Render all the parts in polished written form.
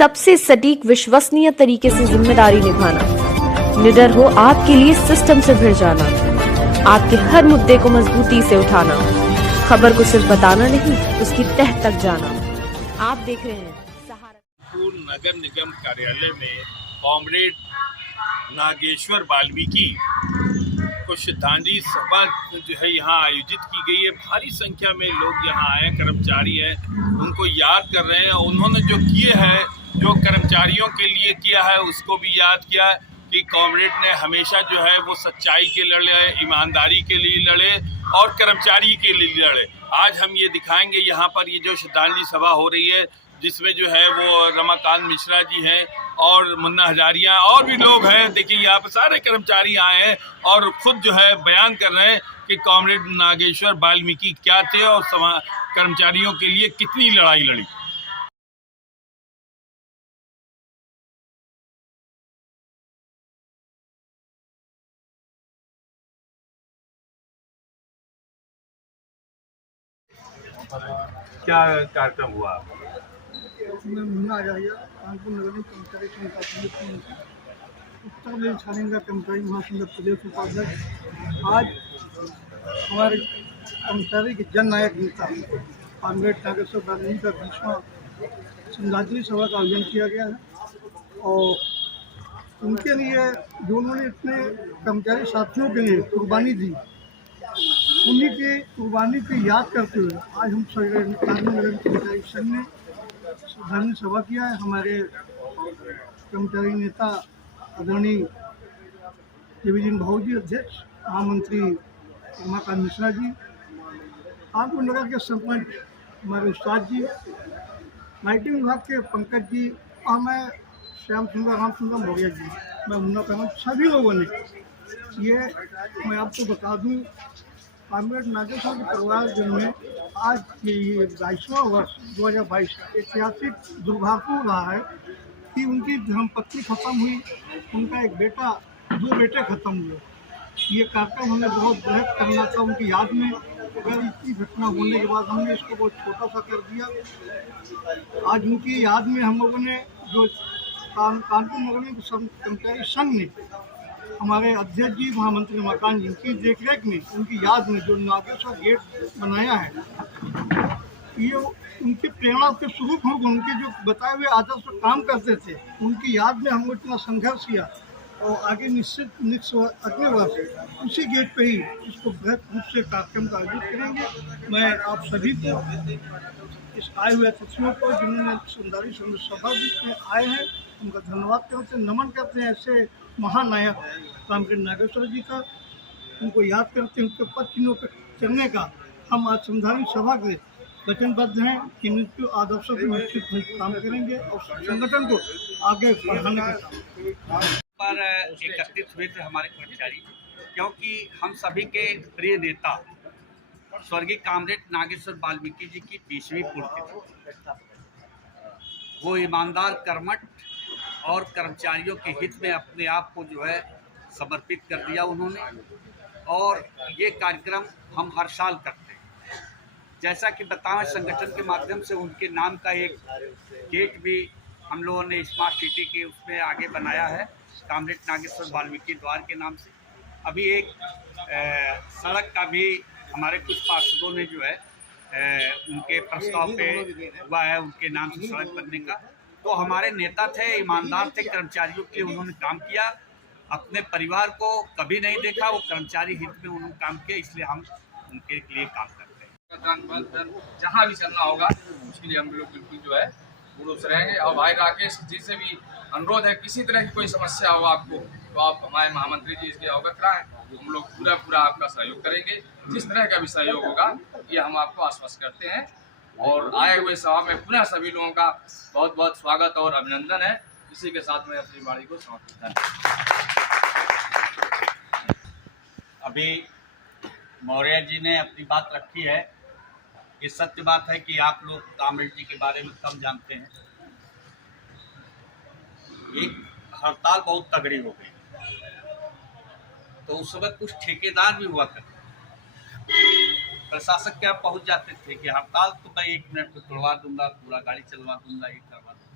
सबसे सटीक विश्वसनीय तरीके से जिम्मेदारी निभाना, निडर हो आपके लिए सिस्टम से भिड़ जाना, आपके हर मुद्दे को मजबूती से उठाना, खबर को सिर्फ बताना नहीं, उसकी तह तक जाना। आप देख रहे हैं सहारनपुर नगर निगम कार्यालय में कॉमरेड नागेश्वर वाल्मीकि को श्रद्धांजलि सभा जो है यहाँ आयोजित की गई है। भारी संख्या में लोग यहाँ आए, कर्मचारी हैं, उनको याद कर रहे हैं। उन्होंने जो किए हैं, जो कर्मचारियों के लिए किया है, उसको भी याद किया कि कॉमरेड ने हमेशा जो है वो सच्चाई के लड़े, ईमानदारी के लिए लड़े और कर्मचारी के लिए लड़े। आज हम ये दिखाएंगे यहाँ पर ये जो श्रद्धांजलि सभा हो रही है, जिसमें जो है वो रमाकांत मिश्रा जी हैं और मुन्ना हजारिया और भी लोग हैं। देखिए यहाँ पर सारे कर्मचारी आए हैं और खुद जो है बयान कर रहे हैं कि कॉमरेड नागेश्वर वाल्मीकि क्या थे और कर्मचारियों के लिए कितनी लड़ाई लड़ी। क्या कार्यक्रम हुआ? मैं मुन्ना हजारिया कानपुर नगर निगम कर्मचारी संघ का उत्तर प्रदेश छानेंगा कर्मचारी महासंघ प्रदेश उपाध्यक्ष। आज हमारे कर्मचारी के जननायक नेता कॉमरेड नागेश्वर वाल्मीकि का 20वां श्रद्धांजलि सभा का आयोजन किया गया है और उनके लिए जो उन्होंने इतने कर्मचारी साथियों के लिए कुर्बानी दी, उन्हीं की कुर्बानी को याद करते हुए आज हम कानपुर नगर कर्मचारी संघ ने श्रद्धांजलि सभा किया है। हमारे कर्मचारी नेता आदरणीय देवीजी भाऊ जी, अध्यक्ष महामंत्री रमाकांत मिश्रा जी, कानपुर नगर के सरपंच हमारे उस्ताद जी, लाइटिंग विभाग के पंकज जी और मैं श्याम सुंदर राम सुंदर मौर्य जी, मैं मुन्ना कहना, सभी लोगों ने ये मैं आपको बता दूं, कॉमरेड नागेश्वर के परिवार जन में आज ये 22वां वर्ष 2022 का ऐतिहासिक दुर्भाग्य रहा है कि उनकी धर्मपत्नी खत्म हुई, उनका एक बेटा, 2 बेटे खत्म हुए। ये कार्यक्रम हमें बहुत बृहद करना था उनकी याद में, अगर इतनी घटना होने के बाद हमने इसको बहुत छोटा सा कर दिया। आज उनकी याद में हम लोगों ने जो कानपुर नगर निगम कर्मचारी संघ ने हमारे अध्यक्ष जी महामंत्री रमाकांत जी की देखरेख में उनकी याद में जो नागेश्वर गेट बनाया है, ये उनकी प्रेरणा के स्वरूप हम उनके जो बताए हुए आदर्श पर काम करते थे, उनकी याद में हम इतना संघर्ष किया और आगे निश्चित अगले वर्ष उसी गेट पे ही इसको बृहद रूप से कार्यक्रम का आयोजित करेंगे। मैं आप सभी को इस आए हुए अतिथियों को जिन्होंने श्रद्धांजलि सभा में आए हैं, उनका धन्यवाद करते हैं, नमन करते हैं। ऐसे महानायक कॉमरेड नागेश्वर जी का उनको याद करते हैं, उनके पद चिन्हों पर चलने का हम आज श्रद्धांजलि सभा के वचनबद्ध हैं कि इनके आदर्शों को निश्चित काम करेंगे और संगठन को आगे बढ़ाने का काम पर एकत्रित हुए थे हमारे कर्मचारी, क्योंकि हम सभी के प्रिय नेता स्वर्गीय कॉमरेड नागेश्वर वाल्मीकि जी की 20वीं पुण्यतिथि। वो ईमानदार, कर्मठ और कर्मचारियों के हित में अपने आप को जो है समर्पित कर दिया उन्होंने, और ये कार्यक्रम हम हर साल करते हैं। जैसा कि बताएं, संगठन के माध्यम से उनके नाम का एक गेट भी हम लोगों ने स्मार्ट सिटी के उसमें आगे बनाया है, कॉमरेड नागेश्वर वाल्मीकि द्वार के नाम से। अभी एक सड़क का भी हमारे कुछ पार्षदों ने जो है उनके प्रस्ताव पे हुआ है उनके नाम से सड़क बनने का। तो हमारे नेता थे, ईमानदार थे, कर्मचारियों के लिए उन्होंने काम किया, अपने परिवार को कभी नहीं देखा, वो कर्मचारी हित में उन्होंने काम किया, इसलिए हम उनके लिए काम करते हैं। जहाँ भी चलना होगा उसके लिए हम लोग बिल्कुल जो है पूर्ण से रहेंगे। और भाई राकेश जी से भी अनुरोध है, किसी तरह की कोई समस्या हो आपको तो आप हमारे महामंत्री जी इसके अवगत कराएं, हम लोग पूरा आपका सहयोग करेंगे। जिस तरह का भी सहयोग होगा ये हम आपको आश्वस्त करते हैं। और आए हुए सभा में पुनः सभी लोगों का बहुत बहुत स्वागत और अभिनंदन है। इसी के साथ मैं अपनी वाणी को समाप्त करता हूं। अभी मौर्य जी ने अपनी बात रखी है। ये सत्य बात है कि आप लोग कॉमरेड जी के बारे में कम जानते हैं। एक हड़ताल बहुत तगड़ी हो गई, तो उस समय कुछ ठेकेदार भी हुआ करते, प्रशासक के यहाँ पहुंच जाते थे कि हड़ताल तो मैं 1 मिनट में तोड़वा दूंगा, पूरा गाड़ी चलवा दूंगा, ये करवा दूंगा।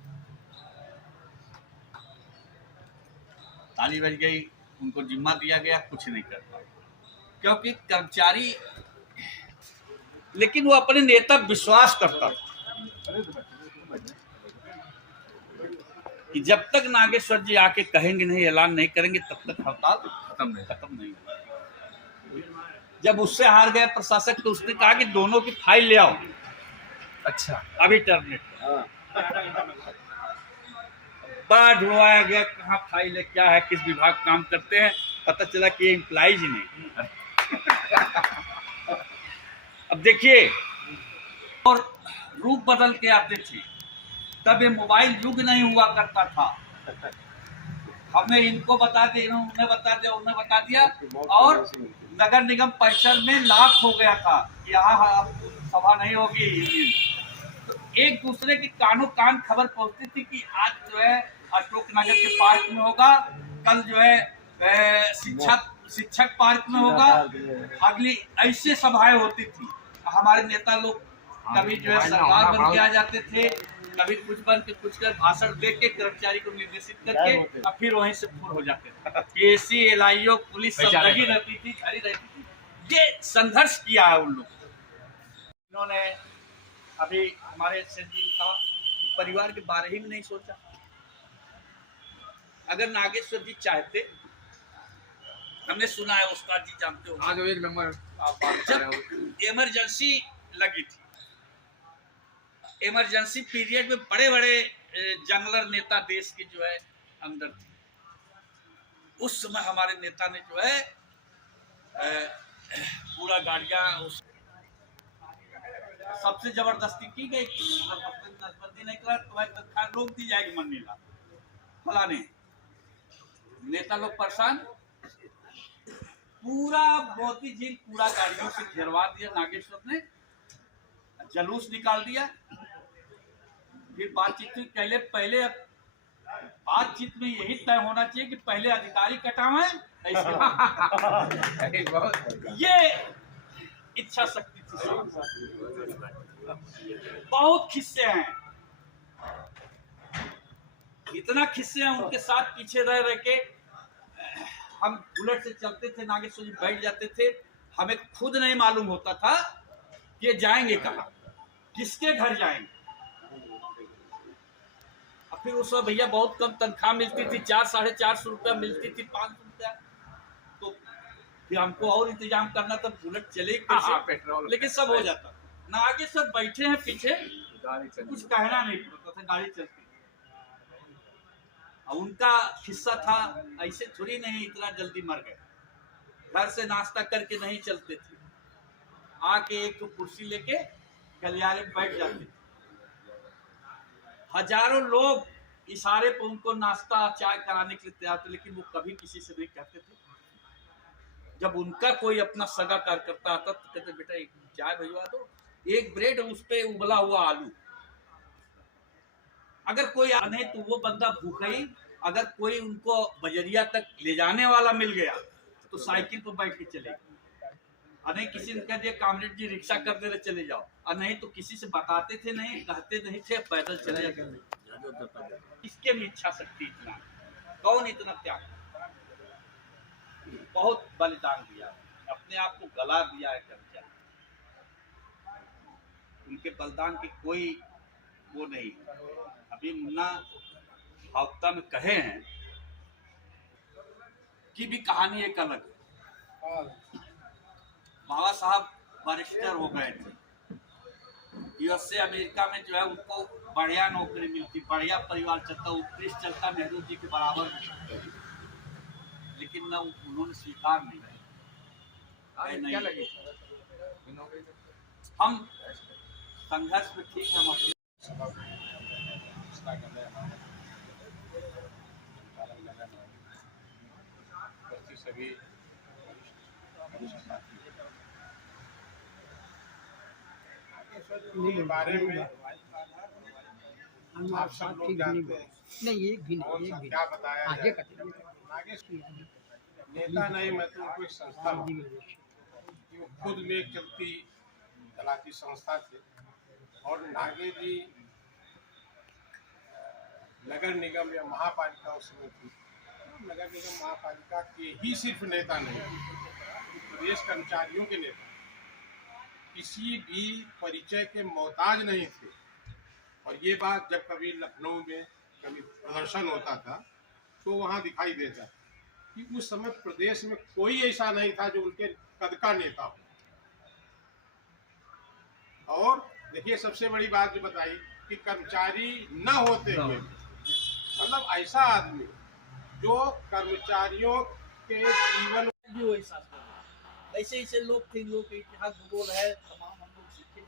ताली बज गई, उनको जिम्मा दिया गया, कुछ नहीं कर पाए क्योंकि कर्मचारी, लेकिन वो अपने नेता विश्वास करता था कि जब तक नागेश्वर जी आके कहेंगे नहीं, ऐलान नहीं करेंगे, तब तक हड़ताल खत्म नहीं होगी। जब उससे हार गया प्रशासक तो उसने कहा कि दोनों की फाइल ले आओ, अच्छा अभी टर्मिनेट बड़ा ढूंढवाया गया, कहाँ फाइल है, क्या है, किस विभाग काम करते हैं, पता चला कि ये एम्प्लॉइज ही नहीं। अब देखिए, और रूप बदल के आते थे, तब ये मोबाइल युग नहीं हुआ करता था। हमने इनको बता दिया, उन्हें बता दिया, उन्हें बता दिया, और नगर निगम परिसर में लाख हो गया था कि यहाँ सभा नहीं होगी। तो एक दूसरे के कानों कान खबर पहुंचती थी कि आज जो है अशोक नगर के पार्क में होगा, कल जो है शिक्षक पार्क में होगा, अगली ऐसे सभाएं होती थी। हमारे नेता लोग कभी जो है सरकार बन के आ जाते थे, कभी कुछ बन के कुछ कर भाषण दे के कर्मचारी को निर्देशित करके और फिर वहीं से फुर हो जाते थे। केसी, एलआईओ, पुलिस सब लगी रहती थी, खड़ी रहती थी। ये संघर्ष किया है उन लोग। इन्होंने अभी हमारे जी का परिवार के बारे ही में नहीं सोचा। अगर नागेश्वर जी चाहते, हमने सुना है, उस्ताद जी जानते हो, आज एक नंबर आप बात कर रहे हो, इमरजेंसी लगी थी, इमरजेंसी पीरियड में बड़े बड़े जंगलर नेता देश के जो है अंदर थे। उस समय हमारे नेता ने जो है पूरा गाड़ियां सबसे जबरदस्ती की गई कि नसबंदी नहीं करा तुम्हारी तनख्वाह रोक दी जाएगी, मन नीला फलाने। नेता लोग परेशान, पूरा मोती झील पूरा गाड़ियों से घेरवा दिया नागेश्वर ने, जलूस निकाल दिया। फिर बातचीत हुई, पहले बातचीत में यही तय होना चाहिए कि पहले अधिकारी कटावें, ये इच्छा शक्ति थी। बहुत खिस्से हैं, इतना खिस्से हैं, उनके साथ पीछे रह के हम बुलेट से चलते थे, नागेश्वर जी बैठ जाते थे, हमें खुद नहीं मालूम होता था कि जाएंगे कहाँ, किसके घर जाएंगे। अब फिर उस वक्त भैया बहुत कम तनख्वाह मिलती थी, 400-450 रुपया मिलती थी, 500 रुपया, तो फिर हमको और इंतजाम करना था, बुलेट चले कैसे, लेकिन सब हो जाता। नागेश्वर बैठे हैं पीछे, कुछ कहना नहीं पड़ता था, गाड़ी चलती। अब उनका हिस्सा था, ऐसे थोड़ी नहीं इतना जल्दी मर गए, घर से नाश्ता करके नहीं चलते थे, आके एक तो कुर्सी लेके गलियारे में बैठ जाते थे। हजारों लोग इशारे पर उनको नाश्ता चाय कराने के लिए तैयार थे, लेकिन वो कभी किसी से नहीं कहते थे। जब उनका कोई अपना सगा कार्यकर्ता आता तो कहते बेटा एक चाय भिजवा दो, एक ब्रेड, उस पे उबला हुआ आलू। अगर कोई नहीं तो वो बंदा भूखा ही, अगर कोई उनको बजरिया तक ले जाने वाला मिल गया तो साइकिल पर बैठ के चले गए, और नहीं किसी ने कह दिया कामरेड जी रिक्शा कर दे रहे चले जाओ, और नहीं तो किसी से बताते थे नहीं, कहते नहीं थे, पैदल चले जाते। इसके भी इच्छा शक्ति इतना, कौन इतना त्याग, बहुत बलिदान दिया, अपने आप को गला दिया है कर्मचारी। उनके बलिदान की कोई वो नहीं। अभी मुन्ना हफ्ता में कहे हैं कि भी कहानी एक अलग है। बाबा साहब बैरिस्टर हो गए थे, यूएस से अमेरिका में जो है उनको बढ़िया नौकरी मिलती, बढ़िया परिवार चलता, उत्कृष्ट चलता, नेहरू जी के बराबर, लेकिन न उन्होंने स्वीकार नहीं किया। हम संघर्ष में ठीक है, हम सभी के बारे में आप सब लोग जानते हैं। नहीं, एक भी नहीं, एक भी क्या बताया आगे जाए। नागेश्वर नेता नहीं, मैं तो कोई संस्था हूँ, वो खुद में चलती चलाती संस्था थे। और नागे जी नगर निगम या महापालिका उसमें थी, नगर निगम महापालिका के ही सिर्फ नेता नहीं, प्रदेश कर्मचारियों के नेता किसी भी परिचय के मोहताज नहीं थे। और ये बात जब कभी लखनऊ में कभी प्रदर्शन होता था तो वहाँ दिखाई देता कि उस समय प्रदेश में कोई ऐसा नहीं था जो उनके कद का नेता हो। और देखिए सबसे बड़ी बात जो बताई कि कर्मचारी न होते हुए मतलब ऐसा आदमी जो कर्मचारियों के जीवन भी वो एहसास कर ऐसे ऐसे लोग थे, लोग के इतिहास भूगोल है तमाम हम लोग सीखे।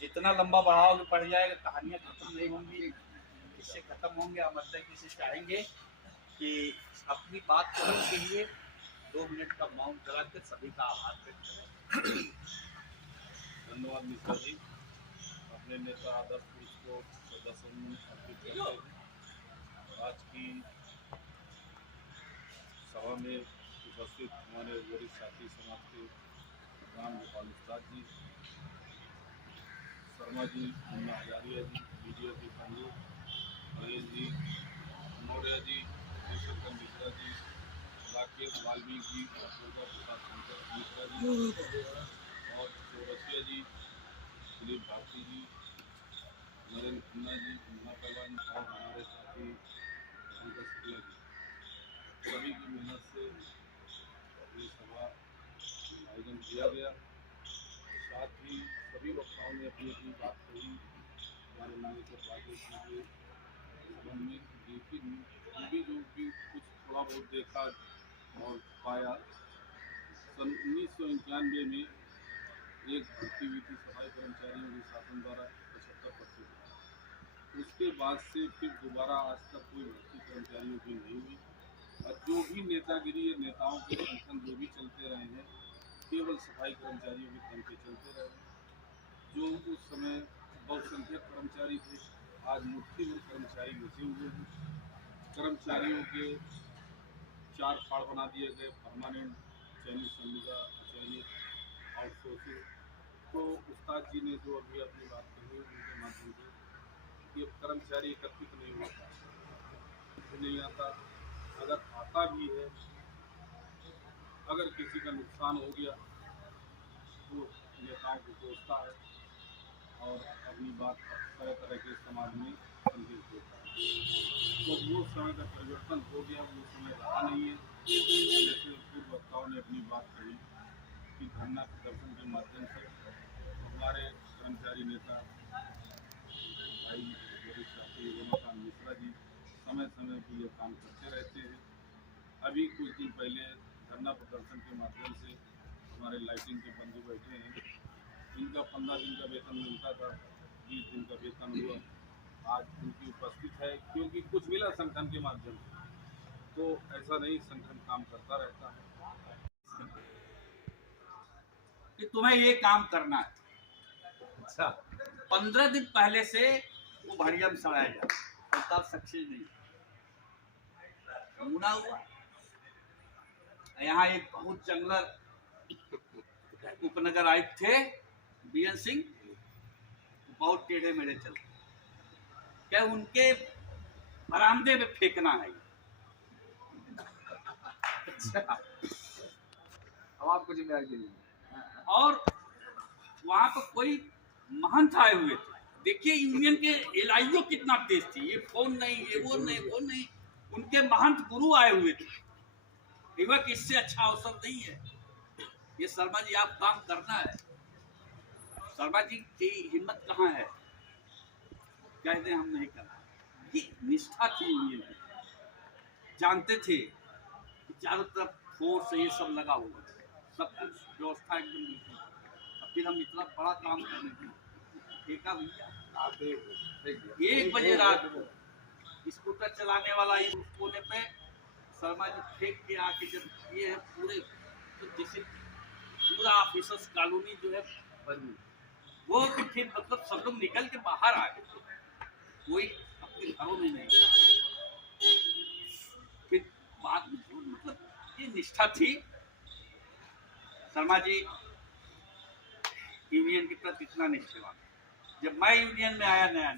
जितना लंबा बढ़ाओगे बढ़ जाएगा, कहानियाँ खत्म नहीं होंगी, किससे खत्म होंगे। हम अध्यय किसी से चाहेंगे कि अपनी बात करने के लिए 2 मिनट का मौन कराकर सभी का आभार व्यक्त करें। धन्यवाद मिश्रा जी। अपने नेता आदर्श पुरुष को श्रद्धासुमन अर्पित करते हैं। आज की सभा में उपस्थित हमारे वरिष्ठ साथी समाज के राम गोपाल उस्ताद जी, शर्मा जी, मुन्ना हजारिया जी, मीडिया के बंधु महेश जी, मौर्य जी, शेखर मिश्रा जी, राकेश वाल्मीकि जी, दुर्गा प्रसाद शंकर मिश्रा जी और चौरसिया जी, दिलीप भारती जी, नरेंद्र खन्ना जी, मुन्ना पहलवान और हमारे साथी शंकर शुक्ला जी, सभी की मेहनत से ये सभा आयोजन किया गया। साथ ही सभी वक्ताओं ने अपनी अपनी बात कही हमारे नागेश्वर बागेश्वर के संबंध में, लेकिन जो भी कुछ थोड़ा बहुत देखा और पाया, सन 1991 में एक भर्ती हुई थी सफाई कर्मचारियों के शासन द्वारा 75%। उसके बाद से फिर दोबारा आज तक कोई भर्ती कर्मचारियों की नहीं हुई। और जो भी नेतागिरी या नेताओं के संगठन जो भी चलते रहे हैं, केवल सफाई कर्मचारियों के दम पे चलते रहे। जो उस समय बहुसंख्यक कर्मचारी थे, आज मुट्ठी में कर्मचारी घुसे हुए हैं। कर्मचारियों के 4 फाड़ बना दिए गए, परमानेंट, चयनित, संविदा, चयनित, आउटसोर्सिंग। तो उस्ताद जी ने जो अभी अपनी बात कही उनके माध्यम से कि कर्मचारी एकत्रित नहीं होता, नहीं आता, अगर आता भी है, अगर किसी का नुकसान हो गया तो नेताओं को सोचता है और अपनी बात तरह तरह के समाज में संदेश देता है। तो वो समय का परिवर्तन हो गया, वो समय रहा नहीं है। जैसे पूर्व वक्ताओं ने अपनी बात कही कि धरना प्रदर्शन के माध्यम से हमारे कर्मचारी नेता भाई वरिष्ठ साथी रमाकांत मिश्रा जी समय समय पर ये काम करते रहते हैं। अभी कुछ दिन पहले धरना प्रदर्शन के माध्यम से हमारे लाइटिंग के बंधु बैठे हैं, इनका 15 दिन का वेतन मिलता था, 20 दिन का वेतन हुआ। आज उनकी उपस्थित है क्योंकि कुछ मिला संगठन के माध्यम से। तो ऐसा नहीं, संगठन काम करता रहता है कि तुम्हें ये काम करना है। अच्छा, 15 दिन पहले से वो बढ़िया में सड़ाया जाए, तब सक्सेस नहीं नमूना हुआ। यहाँ एक बहुत जंगलर उपनगर आयुक्त थे बीएन सिंह, बहुत टेढ़े मेढ़े चलते, क्या उनके बरामदे में फेंकना है। अब आपको जिम्मेदारी दे दी। और वहां पर कोई महंत आए हुए थे। देखिए यूनियन के एलआईओ कितना तेज थी, ये फोन नहीं, ये वो नहीं, वो नहीं। उनके महंत गुरु आए हुए थे। इससे अच्छा अवसर नहीं है। ये शर्मा जी आप काम करना है। शर्मा जी की हिम्मत कहाँ है, कहते हैं हम नहीं करना। ये निष्ठा थी यूनियन की, जानते थे कि चारों तरफ फोर्स ये सब लगा हुआ है, सब कुछ व्यवस्था एकदम बिल्कुल। अब फिर हम इतना बड़ा काम करने की ठेका भैया 1 बजे रात को स्कूटर चलाने वाला इस कोने पे शर्मा जी फेंक के आके जब ये है पूरे, तो जैसे पूरा ऑफिसर्स कॉलोनी जो है बनी, वो फिर मतलब सब लोग निकल के बाहर आ गए, कोई अपने घरों में नहीं। फिर बाद में मतलब ये निष्ठा थी शर्मा जी यूनियन के प्रति इतना निष्ठावान। जब मैं यूनियन में आया नया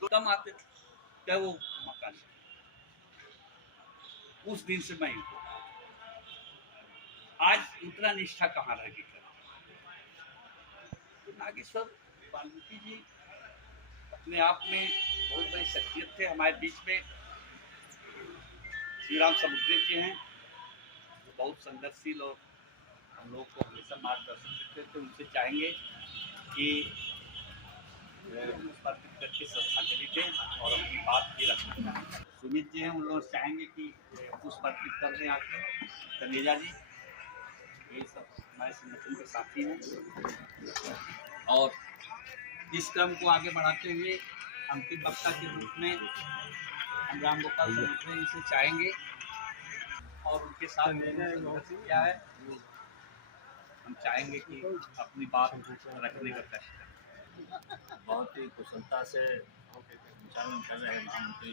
तो कम आते थे, क्या वो मकान उस दिन से मैं इनको आज उतना निष्ठा कहाँ रह गई। तो नागेश्वर वाल्मीकि जी अपने आप में बहुत बड़ी शख्सियत थे। हमारे बीच में श्री राम समुद्री जी हैं, जो बहुत संघर्षशील और हम लोग को हमेशा मार्गदर्शन देते थे। उनसे चाहेंगे कि पुष्पार्पित करके श्रद्धांजलि दें और अपनी बात भी रखना चाहें। सुमित जी हैं, उन लोग चाहेंगे कि पुष्पार्पित कर दें आके। कन्हैया जी, ये सब हमारे संगठन के साथी हैं। और इस क्रम को आगे बढ़ाते हुए अंतिम वक्ता के रूप में हम राम गोपाल समुद्री जी से चाहेंगे और उनके साथ संघर्ष किया है, हम चाहेंगे कि अपनी बात रखने का कष्ट करें। बहुत ही कुशलता से संचालन कर रहे महामंत्री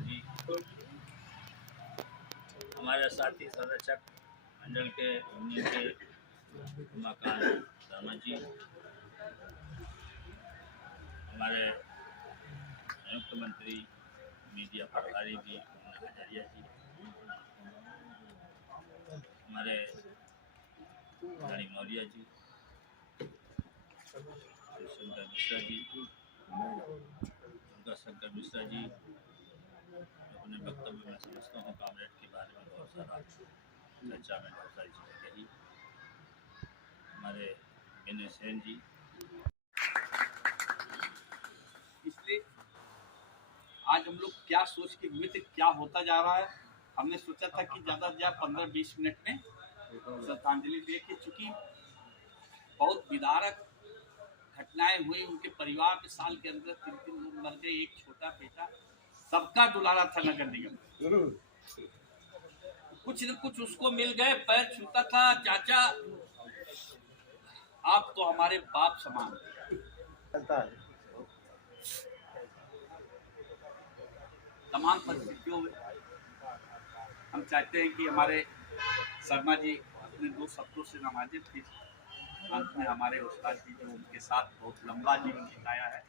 जी, हमारे साथी संरक्षक मंडल के यूनियन के उमाकांत शर्मा जी, हमारे संयुक्त मंत्री मीडिया प्रभारी भी हजारिया जी, हमारे रानी मौर्य जी, शंकर मिश्रा जी, दुर्गा शंकर मिश्रा जी अपने वक्तव्य में समझता हूँ कामरेड के बारे में बहुत सारा चर्चा में बहुत सारी चीज़ें कही। हमारे विनय सेन जी, इसलिए आज हम लोग क्या सोच के हुए थे, क्या होता जा रहा है, हमने सोचा था कि ज़्यादा से ज़्यादा 15-20 मिनट में श्रद्धांजलि दे के, चूँकि बहुत विदारक घटनाएं हुई। उनके परिवार में साल के अंदर 3 लोग मर गए, एक छोटा बेटा, सबका दुलारा था नगर निगम। कुछ न कुछ उसको मिल गए, पैर छूता था, चाचा आप तो हमारे बाप समान। तमाम परिस्थितियों में हम चाहते हैं कि हमारे शर्मा जी अपने 2 शब्दों से नवाजे। फिर अंत में हमारे उस्ताद जी जो उनके साथ बहुत लंबा जीवन बिताया है,